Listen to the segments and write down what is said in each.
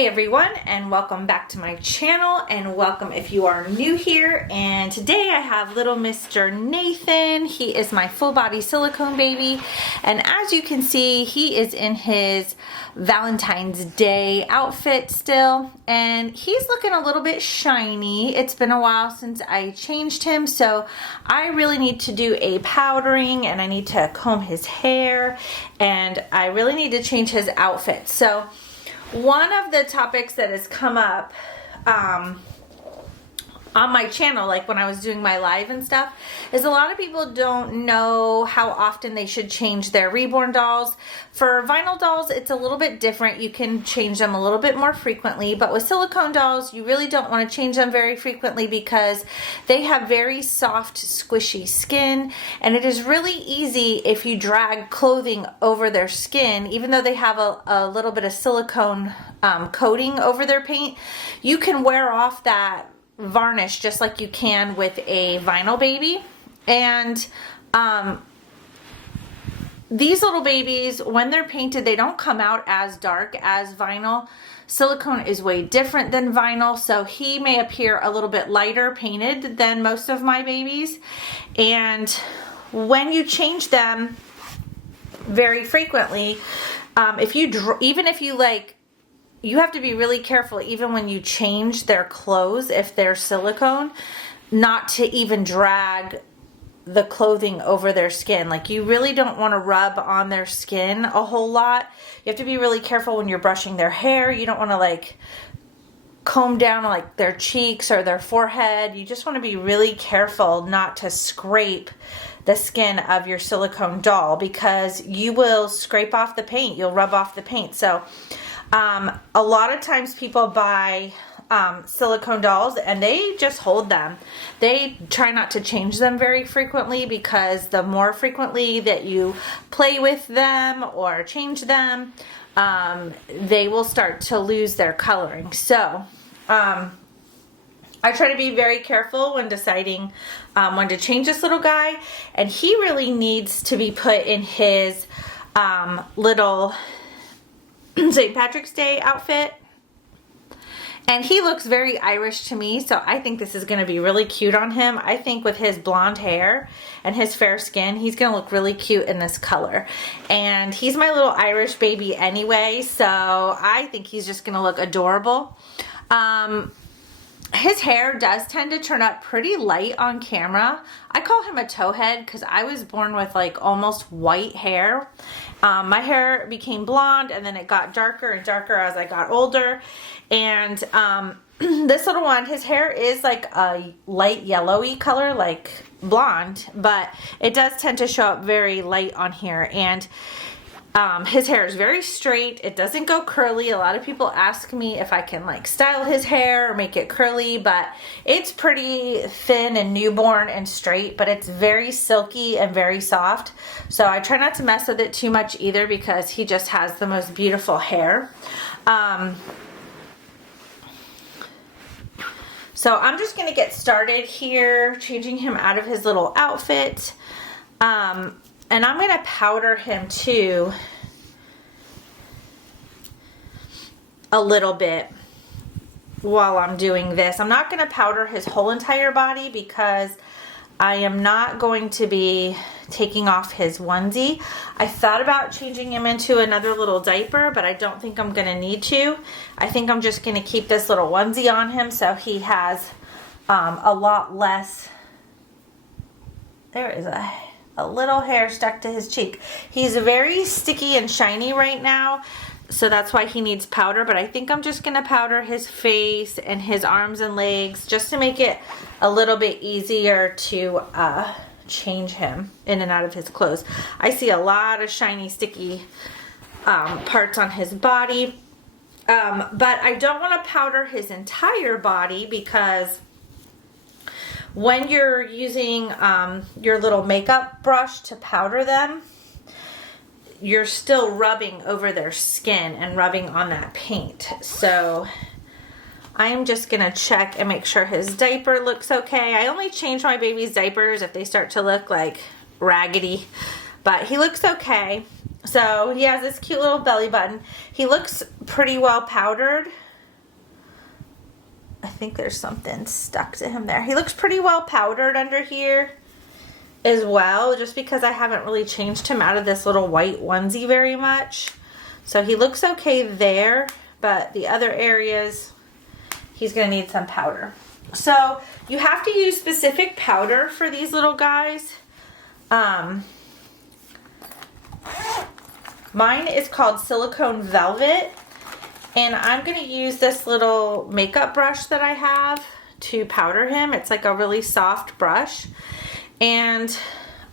Hey everyone, and welcome back to my channel, and welcome if you are new here. And today I have little Mr. Nathan. He is my full body silicone baby, and as you can see, he is in his Valentine's Day outfit still, and he's looking a little bit shiny. It's been a while since I changed him, so I really need to do a powdering, and I need to comb his hair, and I really need to change his outfit. So one of the topics that has come up on my channel, like when I was doing my live and stuff, is a lot of people don't know how often they should change their reborn dolls. For vinyl dolls, it's a little bit different. You can change them a little bit more frequently, but with silicone dolls, you really don't want to change them very frequently because they have very soft, squishy skin, and it is really easy if you drag clothing over their skin, even though they have a little bit of silicone coating over their paint, you can wear off that varnish just like you can with a vinyl baby. And these little babies, when they're painted, they don't come out as dark as vinyl. Silicone is way different than vinyl, so he may appear a little bit lighter painted than most of my babies. And when you change them very frequently, even if you like, you have to be really careful even when you change their clothes, if they're silicone, not to even drag the clothing over their skin. Like, you really don't want to rub on their skin a whole lot. You have to be really careful when you're brushing their hair. You don't want to like comb down like their cheeks or their forehead. You just want to be really careful not to scrape the skin of your silicone doll, because you will scrape off the paint. You'll rub off the paint. So a lot of times people buy silicone dolls and they just hold them. They try not to change them very frequently, because the more frequently that you play with them or change them, they will start to lose their coloring. So I try to be very careful when deciding when to change this little guy, and he really needs to be put in his little St. Patrick's Day outfit. And he looks very Irish to me, so I think this is going to be really cute on him. I think with his blonde hair and his fair skin, he's going to look really cute in this color. And he's my little Irish baby anyway, so I think he's just going to look adorable. His hair does tend to turn up pretty light on camera. I call him a towhead because I was born with like almost white hair. My hair became blonde, and then it got darker and darker as I got older. And this little one, his hair is like a light yellowy color, like blonde, but it does tend to show up very light on here. And his hair is very straight. It doesn't go curly. A lot of people ask me if I can like style his hair or make it curly, but it's pretty thin and newborn and straight, but it's very silky and very soft. So I try not to mess with it too much either, because he just has the most beautiful hair. So I'm just going to get started here, changing him out of his little outfit. And I'm going to powder him too a little bit while I'm doing this. I'm not going to powder his whole entire body because I am not going to be taking off his onesie. I thought about changing him into another little diaper, but I don't think I'm going to need to. I think I'm just going to keep this little onesie on him so he has a lot less. There is a little hair stuck to his cheek. He's very sticky and shiny right now, so that's why he needs powder, but I think I'm just going to powder his face and his arms and legs just to make it a little bit easier to change him in and out of his clothes. I see a lot of shiny, sticky parts on his body, but I don't want to powder his entire body, because when you're using your little makeup brush to powder them, you're still rubbing over their skin and rubbing on that paint. So I'm just going to check and make sure his diaper looks okay. I only change my baby's diapers if they start to look like raggedy, but he looks okay. So he has this cute little belly button. He looks pretty well powdered. I think there's something stuck to him there. He looks pretty well powdered under here as well, just because I haven't really changed him out of this little white onesie very much. So he looks okay there, but the other areas, he's gonna need some powder. So you have to use specific powder for these little guys. Mine is called Silicone Velvet, and I'm gonna use this little makeup brush that I have to powder him. It's like a really soft brush, and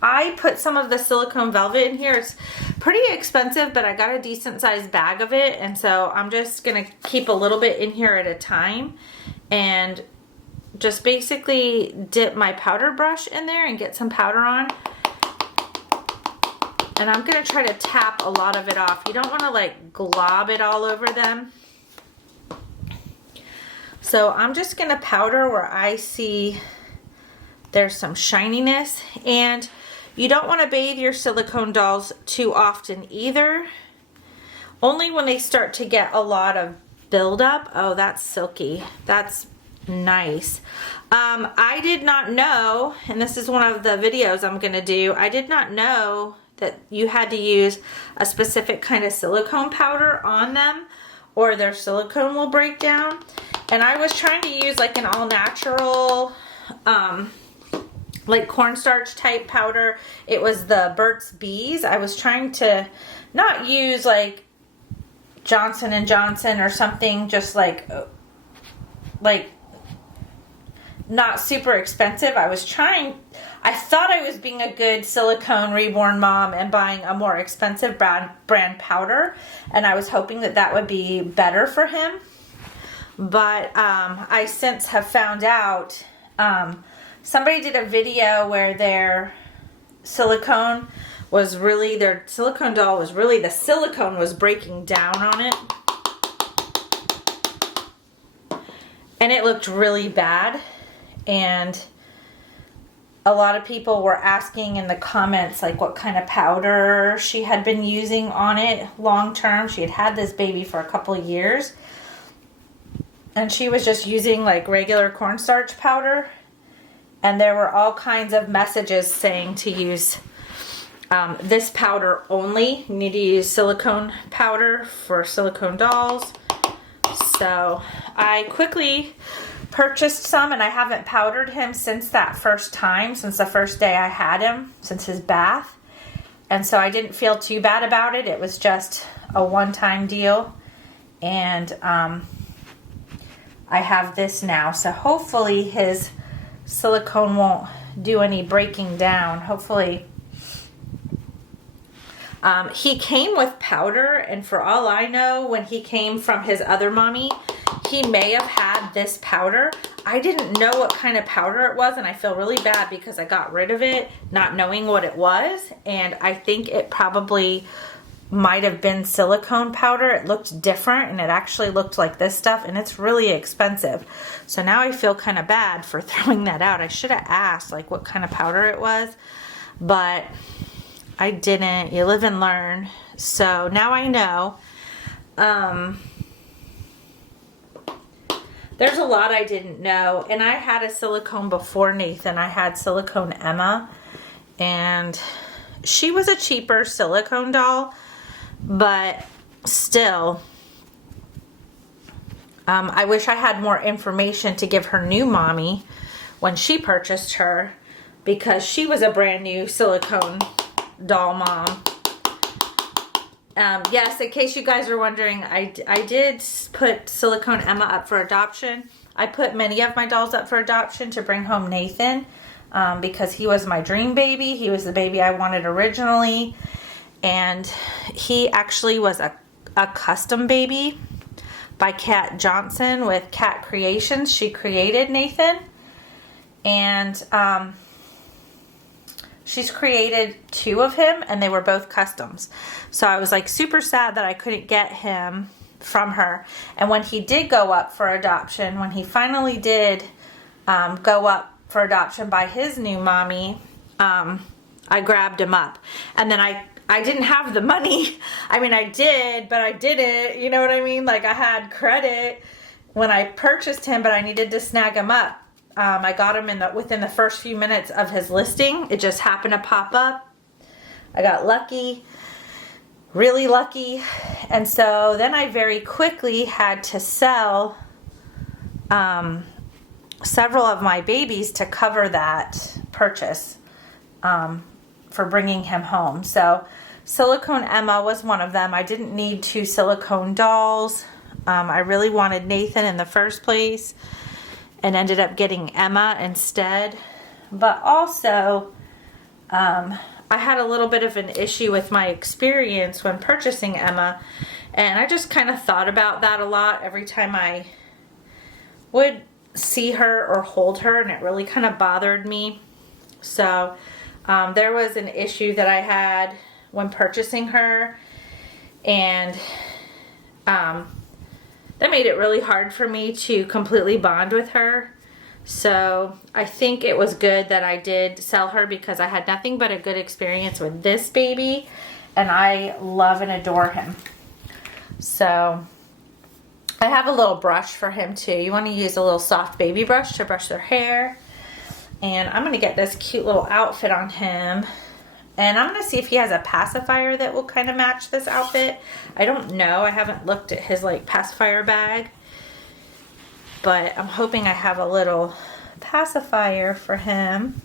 I put some of the Silicone Velvet in here. It's pretty expensive, but I got a decent sized bag of it, and so I'm just gonna keep a little bit in here at a time and just basically dip my powder brush in there and get some powder on. And I'm gonna try to tap a lot of it off. You don't wanna like glob it all over them. So I'm just gonna powder where I see there's some shininess. And you don't wanna bathe your silicone dolls too often either. Only when they start to get a lot of buildup. Oh, that's silky. That's nice. I did not know, and this is one of the videos I'm gonna do, I did not know that you had to use a specific kind of silicone powder on them or their silicone will break down. And I was trying to use like an all natural like cornstarch type powder. It was the Burt's Bees. I was trying to not use like Johnson & Johnson or something, just like not super expensive. I thought I was being a good Silicone Reborn mom and buying a more expensive brand powder, and I was hoping that that would be better for him. But I since have found out, somebody did a video where their silicone doll was really, the silicone was breaking down on it. And it looked really bad. And a lot of people were asking in the comments like what kind of powder she had been using on it long term. She had had this baby for a couple of years, and she was just using like regular cornstarch powder, and there were all kinds of messages saying to use this powder only. You need to use silicone powder for silicone dolls. So I quickly purchased some, and I haven't powdered him since that first time, since the first day I had him, since his bath. And so I didn't feel too bad about it. It was just a one-time deal. And I have this now. So hopefully his silicone won't do any breaking down. Hopefully. He came with powder, and for all I know, when he came from his other mommy, he may have had this powder. I didn't know what kind of powder it was, and I feel really bad because I got rid of it not knowing what it was, and I think it probably might have been silicone powder. It looked different, and it actually looked like this stuff, and it's really expensive. So now I feel kind of bad for throwing that out. I should have asked like what kind of powder it was, but I didn't. You live and learn. So now I know. There's a lot I didn't know, and I had a silicone before Nathan. I had Silicone Emma, and she was a cheaper silicone doll, but still, I wish I had more information to give her new mommy when she purchased her, because she was a brand new silicone doll mom. Yes, in case you guys are wondering, I did put Silicone Emma up for adoption. I put many of my dolls up for adoption to bring home Nathan, because he was my dream baby. He was the baby I wanted originally, and he actually was a custom baby by Kat Johnson with Kat Creations. She created Nathan, and she's created 2 of him, and they were both customs. So I was like super sad that I couldn't get him from her. And when he did go up for adoption, when he finally did go up for adoption by his new mommy, I grabbed him up. And then I didn't have the money. I mean, I did, but I didn't. You know what I mean? Like, I had credit, when I purchased him, but I needed to snag him up. I got him within the first few minutes of his listing. It just happened to pop up. I got lucky, really lucky. And so then I very quickly had to sell several of my babies to cover that purchase for bringing him home. So Silicone Emma was one of them. I didn't need 2 silicone dolls. I really wanted Nathan in the first place and ended up getting Emma instead. But also, I had a little bit of an issue with my experience when purchasing Emma, and I just kind of thought about that a lot every time I would see her or hold her, and it really kind of bothered me. So there was an issue that I had when purchasing her, and that made it really hard for me to completely bond with her. So I think it was good that I did sell her, because I had nothing but a good experience with this baby, and I love and adore him. So I have a little brush for him too. You want to use a little soft baby brush to brush their hair. And I'm going to get this cute little outfit on him. And I'm going to see if he has a pacifier that will kind of match this outfit. I don't know. I haven't looked at his like pacifier bag. But I'm hoping I have a little pacifier for him.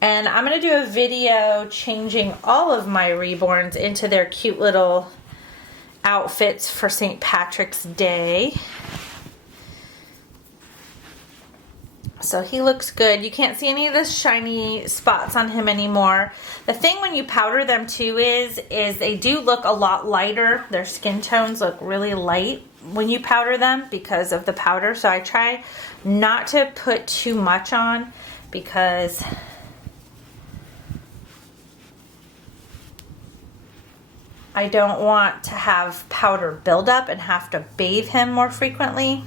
And I'm going to do a video changing all of my reborns into their cute little outfits for St. Patrick's Day. So he looks good. You can't see any of the shiny spots on him anymore. The thing when you powder them too is they do look a lot lighter. Their skin tones look really light when you powder them because of the powder. So I try not to put too much on, because I don't want to have powder buildup and have to bathe him more frequently.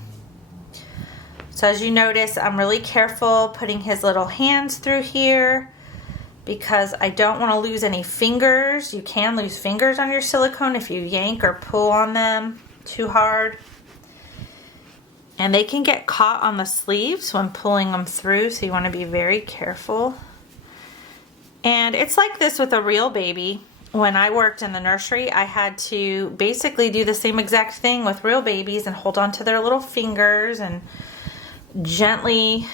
So as you notice, I'm really careful putting his little hands through here, because I don't want to lose any fingers. You can lose fingers on your silicone if you yank or pull on them too hard. And they can get caught on the sleeves when pulling them through, so you want to be very careful. And it's like this with a real baby. When I worked in the nursery, I had to basically do the same exact thing with real babies and hold on to their little fingers and gently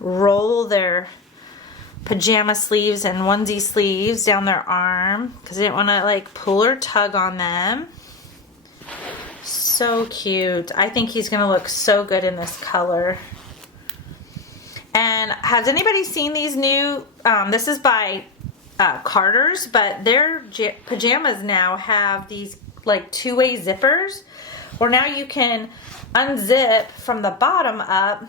roll their pajama sleeves and onesie sleeves down their arm, because I didn't want to like pull or tug on them. So cute. I think he's going to look so good in this color. And has anybody seen these new, this is by Carter's, but their pajamas now have these like two-way zippers, where now you can unzip from the bottom up,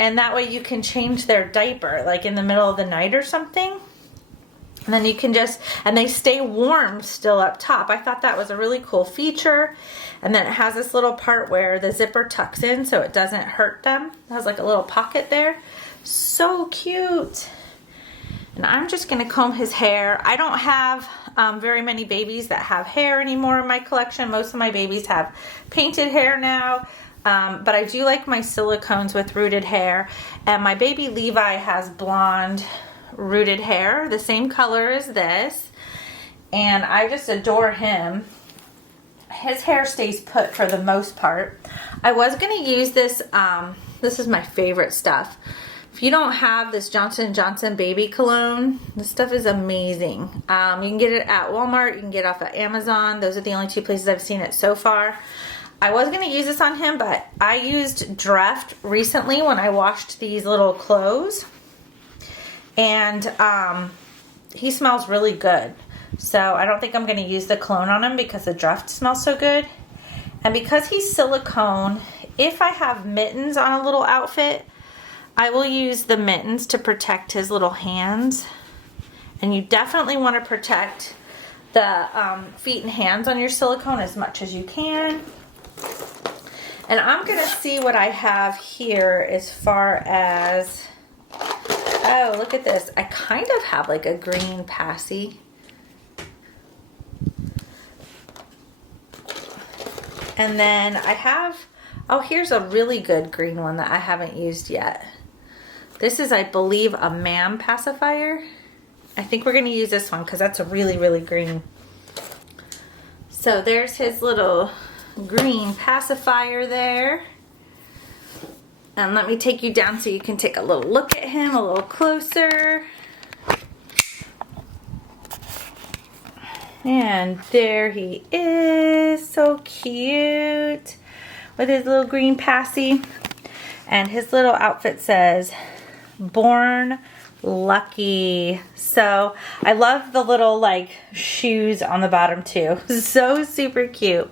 and that way you can change their diaper like in the middle of the night or something. And then you can just, and they stay warm still up top. I thought that was a really cool feature. And then it has this little part where the zipper tucks in so it doesn't hurt them. It has like a little pocket there. So cute. And I'm just going to comb his hair. I don't have very many babies that have hair anymore in my collection. Most of my babies have painted hair now. But I do like my silicones with rooted hair. And my baby Levi has blonde rooted hair, the same color as this. And I just adore him. His hair stays put for the most part. I was going to use this, this is my favorite stuff. If you don't have this Johnson & Johnson baby cologne, this stuff is amazing. You can get it at Walmart, you can get it off at Amazon. Those are the only two places I've seen it so far. I was going to use this on him, but I used Dreft recently when I washed these little clothes. And he smells really good. So I don't think I'm going to use the cologne on him because the Dreft smells so good. And because he's silicone, if I have mittens on a little outfit, I will use the mittens to protect his little hands. And you definitely want to protect the feet and hands on your silicone as much as you can. And I'm going to see what I have here as far as, oh, look at this. I kind of have like a green passy. And then I have Oh, here's a really good green one that I haven't used yet. This is, I believe, a MAM pacifier. I think we're gonna use this one because that's a really, really green. So there's his little green pacifier there. And let me take you down so you can take a little look at him a little closer. And there he is, so cute, with his little green passy. And his little outfit says, "Born Lucky." So I love the little like shoes on the bottom too. So super cute.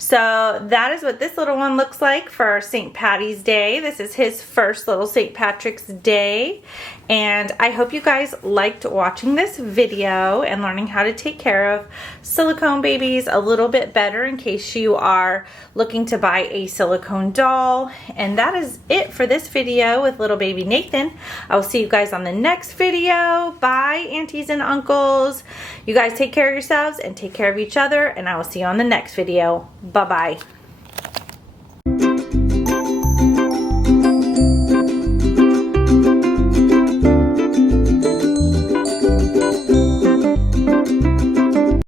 So that is what this little one looks like for St. Paddy's Day. This is his first little St. Patrick's Day. And I hope you guys liked watching this video and learning how to take care of silicone babies a little bit better in case you are looking to buy a silicone doll. And that is it for this video with little baby Nathan. I will see you guys on the next video. Bye, aunties and uncles. You guys take care of yourselves and take care of each other, and I will see you on the next video. Bye-bye.